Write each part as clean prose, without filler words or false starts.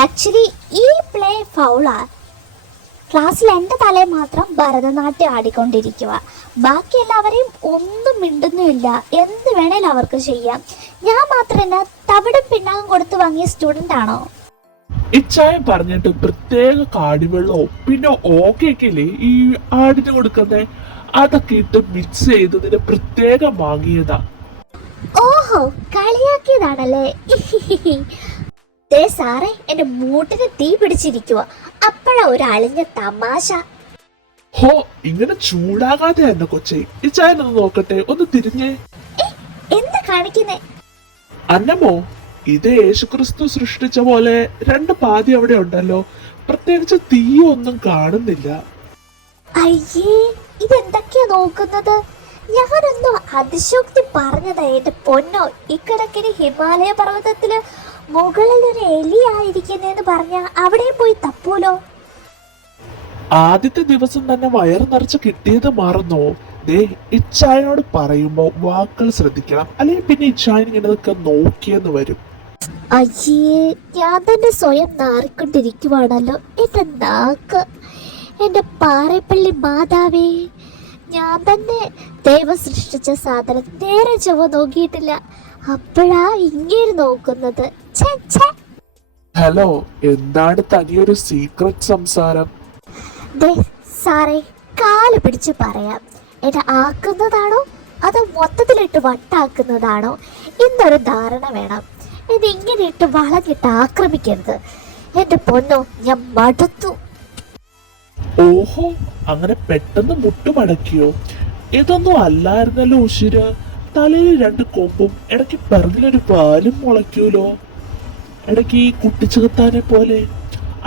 Actually ഈ play ഫൗളാ. ക്ലാസ്സിൽ എൻ്റെ തലയിൽ മാത്രം ഭരതനാട്യം ആടിക്കൊണ്ടിരിക്കുക. ബാക്കി എല്ലാവരെയും ഒന്നും മിണ്ടുന്നുമില്ല. എന്ത് വേണേലും അവർക്ക് ചെയ്യാം. ഞാൻ മാത്രമല്ല തവിടും പിണ്ണാകും കൊടുത്ത് വാങ്ങിയ സ്റ്റുഡൻ്റ് ആണോ? ഇച്ചായം പറഞ്ഞിട്ട് പ്രത്യേക കാടിവെള്ളമോ പിന്നെ ഓക്കെയൊക്കെയില്ലേ ഈ ആടിന് കൊടുക്കുന്നേ, അതൊക്കെ ഇട്ട് മിക്സ് ചെയ്തതിന് പ്രത്യേകം വാങ്ങിയതാ. ഓഹോ, കളിയാക്കിയതാണല്ലേ. സാറേ, എന്റെ മൂട്ടിന് തീ പിടിച്ചിരിക്കുക. അപ്പോഴാ ഒരു അളിഞ്ഞ തമാശ. ഹോ, ഇങ്ങനെ ചൂടാകാതെ തന്നെ കൊച്ചേ. ഇച്ചായനൊന്ന് നോക്കട്ടെ, ഒന്ന് തിരിഞ്ഞേ. എന്താ കാണിക്കുന്നേ? അന്നമോ, ഇത് യേശുക്രിസ്തു സൃഷ്ടിച്ച പോലെ രണ്ട് പാതി അവിടെ ഉണ്ടല്ലോ. പ്രത്യേകിച്ച് തീയൊന്നും കാണുന്നില്ല. അയ്യേ, ഇതെന്തൊക്കെയാ നോക്കുന്നത്? ഞാനെന്തോ അതിശോക്തി പറഞ്ഞതാ എന്റെ പൊന്നോ. ഇക്കിടക്കിന് ഹിമാലയ പർവ്വതത്തില് മുകളിൽ ഒരു എലി ആയിരിക്കുന്നെന്ന് പറഞ്ഞ അവിടെ പോയി തപ്പൂലോ. ആദ്യത്തെ ദിവസം തന്നെ വയറ് നിറച്ച് കിട്ടിയത് മറന്നോ? ദേ, ഇച്ചായനോട് പറയുമ്പോ വാക്കുകൾ ശ്രദ്ധിക്കണം, അല്ലെങ്കിൽ പിന്നെ ഇച്ചായൻ ഇങ്ങനെയൊക്കെ നോക്കിയെന്ന് വരും. അയ്യേ, ഞാൻ തന്നെ സ്വയം നാറിക്കൊണ്ടിരിക്കുവാണല്ലോ. എന്റെ നാക്ക്, എന്റെ പാറപ്പള്ളി മാതാവേ, ഞാൻ തന്നെ ദൈവം സൃഷ്ടിച്ച സാധനം നേരെ ചൊവ്വ നോക്കിയിട്ടില്ല. അപ്പോഴാ ഇങ്ങനെ നോക്കുന്നത്. ഹലോ, എന്താണ് തനിയൊരു സീക്രട്ട് സംസാരം? സാറേ, കാല് പിടിച്ച് പറയാം. എന്നെ ആക്കുന്നതാണോ അതോ മൊത്തത്തിലിട്ട് വട്ടാക്കുന്നതാണോ എന്നൊരു ധാരണ വേണം. ഇത് ഇങ്ങനെ ഇട്ട് വളഞ്ഞിട്ട് ആക്രമിക്കരുത്. എന്റെ പൊന്നോ, ഞാൻ മടുത്തു. ഓഹോ, അങ്ങനെ പെട്ടെന്ന് മുട്ടുമടക്കിയോ? ഇതൊന്നും അല്ലായിരുന്നല്ലോ ഉശിര. തലയിൽ രണ്ട് കൊമ്പും ഇടയ്ക്ക് പിറകിലൊരു പാലും മുളയ്ക്കൂലോ, ഇടയ്ക്ക് ഈ കുട്ടിച്ചെകുത്താനെ പോലെ.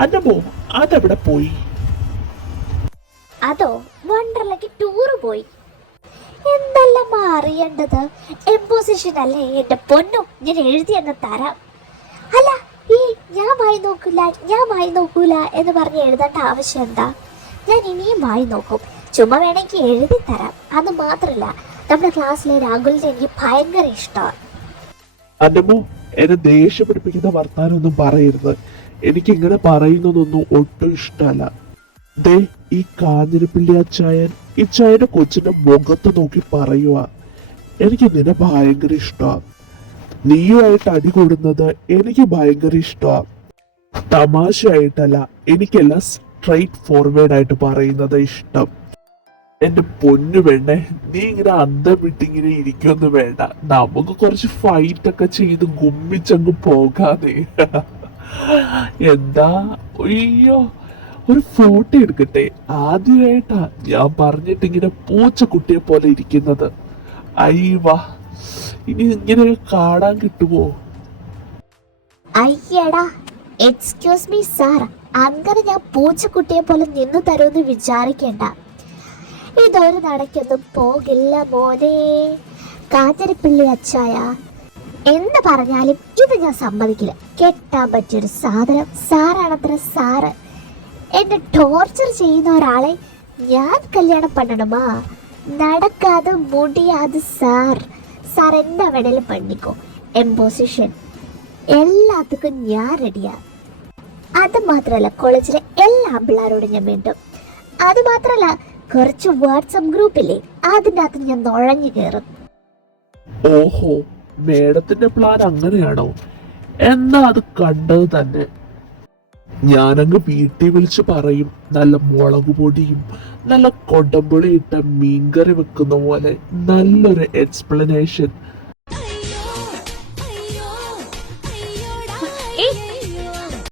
അന്നമോ, അതെവിടെ പോയി? അതോ, വണ്ടർലക്ക് ടൂറ് പോയി. എന്തെല്ലാം അറിയേണ്ടത്? എംപോസിഷൻ അല്ലേ എന്റെ പൊന്നു, ഞാൻ എഴുതി എന്ന് തരാം. അല്ല, ഈ ഞാൻ വായി നോക്കൂല എന്ന് പറഞ്ഞ് എഴുതേണ്ട ആവശ്യം എന്താ? ഞാൻ ഇനിയും വായി നോക്കും. ചുമ്മാ വേണമെങ്കിൽ എഴുതി തരാം. അത് മാത്രല്ല, നമ്മുടെ ക്ലാസ്സിലെ രാഹുലിനെ എനിക്ക് ഭയങ്കര ഇഷ്ടമാണ്. അന്നമോ, എന്നെ ദേഷ്യം പിടിപ്പിക്കുന്ന വർത്താനൊന്നും പറയരുത്. എനിക്ക് ഇങ്ങനെ പറയുന്നതൊന്നും ഒട്ടും ഇഷ്ടമല്ല. ദേ, ഈ കാഞ്ഞിരപ്പള്ളി അച്ചായൻ ഇച്ചായന്റെ കൊച്ചിന്റെ മുഖത്ത് നോക്കി പറയുക, എനിക്ക് നിന്നെ ഭയങ്കര ഇഷ്ടമാണ്. നീയുമായിട്ട് അടി കൂടുന്നത് എനിക്ക് ഭയങ്കര ഇഷ്ടമാണ്. തമാശയായിട്ടല്ല, എനിക്കെല്ലാം സ്ട്രൈറ്റ് ഫോർവേഡ് ആയിട്ട് പറയുന്നത് ഇഷ്ടം. എന്റെ പൊന്നു വേണ്ടേ, നീ ഇങ്ങനെ അന്തം വിട്ടിങ്ങനെ ഇരിക്കൊന്നും വേണ്ട. നമുക്ക് കുറച്ച് ഫൈറ്റ് ഒക്കെ ചെയ്ത് ഗുമ്മിച്ചങ്ങ് പോകാതെ. എന്താ, അയ്യോ, ഒരു ഫോട്ടോ എടുക്കട്ടെ? ആദ്യമായിട്ടാ ഞാൻ പറഞ്ഞിട്ട് ഇങ്ങനെ പൂച്ചക്കുട്ടിയെ പോലെ ഇരിക്കുന്നത്. അയ്യവാ, ഇനി ഇങ്ങനെ കാണാൻ കിട്ടുമോ? അയ്യടാ, എക്സ്ക്യൂസ് മീ സാർ, അങ്ങനെ ഞാൻ പൂച്ചക്കുട്ടിയെ പോലെ നിന്ന് തരുമെന്ന് വിചാരിക്കേണ്ട. ഇതൊരു നടക്കൊന്നും പോകില്ല മോനെ. കാഞ്ഞിരപ്പള്ളി അച്ചായ എന്ന് പറഞ്ഞാലും ഇത് ഞാൻ സമ്മതിക്കില്ല. കെട്ടാൻ പറ്റിയൊരു സാധനം സാറാണത്ര സാറ്. എന്നെ ടോർച്ചർ ചെയ്യുന്ന ഒരാളെ ഞാൻ കല്യാണം പണ്ണണമാ? നടക്കാതെ മുടിയാതെ സാർ. സാർ എന്താ വേണേലും പണിക്കോ. എംപോസിഷൻ എല്ലാത്തിനും ഞാൻ റെഡിയാ. അത് മാത്രല്ല, കോളേജിലെ എല്ലാ പിള്ളേരോടും ഞാൻ മിണ്ടും. അത് മാത്രല്ല, കുറച്ച് വാട്സപ്പ് ഗ്രൂപ്പില്ലേ, അതിൻ്റെ അകത്ത് ഞാൻ നുഴഞ്ഞു കയറും. ഓഹോ, മേഡത്തിന്റെ പ്ലാൻ അങ്ങനെയാണോ? എന്നാ അത് കണ്ടത് തന്നെ. ഞാനങ്ങ് വീട്ടിൽ വിളിച്ച് പറയും, നല്ല മുളക് പൊടിയും നല്ല കൊടമ്പുളി ഇട്ട മീൻകറി വെക്കുന്ന പോലെ നല്ലൊരു എക്സ്പ്ലനേഷൻ